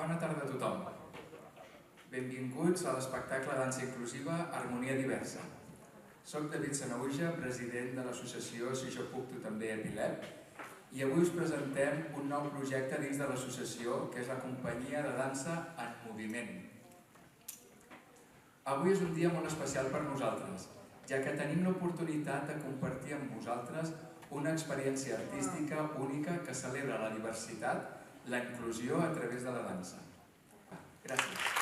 Bona tarda a tothom. Benvinguts a l'espectacle Dansa Inclusiva Harmonia Diversa. Soc David Sanaüja, president de l'associació Si jo puc, tu també, Epilep, i avui us presentem un nou projecte dins de l'associació, que és la companyia de dansa en moviment. Avui és un dia molt especial per nosaltres, ja que tenim l'oportunitat de compartir amb vosaltres una experiència artística única que celebra la diversitat, la inclusió a través de la dansa. Gràcies.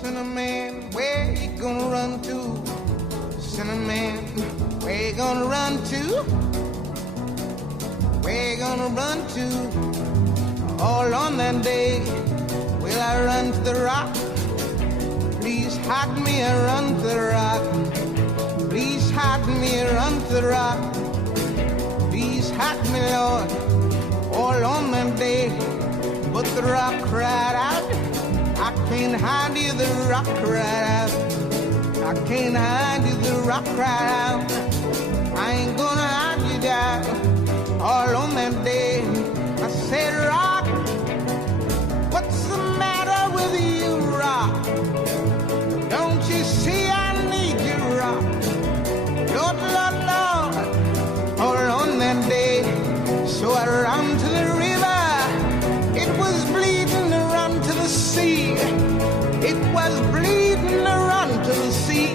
Cinnamon, where you gonna run to? Cinnamon, where you gonna run to? Where you gonna run to? All on that day, will I run to the rock? Please hide me and run to the rock. Please hide me and run to the rock. Please hide me, Lord, all on that day. But the rock cried out, I can't hide you, the rock cried out. I can't hide you, the rock cried out. I ain't gonna hide you down. All on that day, I said, rock, what's the matter with you, rock? Don't you see I need you, rock? Lord, Lord, Lord, all on that day. So I ran to the river, it was bleeding to run to the sea. It was bleeding to run to the sea.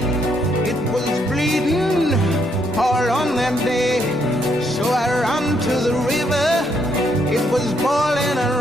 It was bleeding all on that day. So I ran to the river, it was boiling and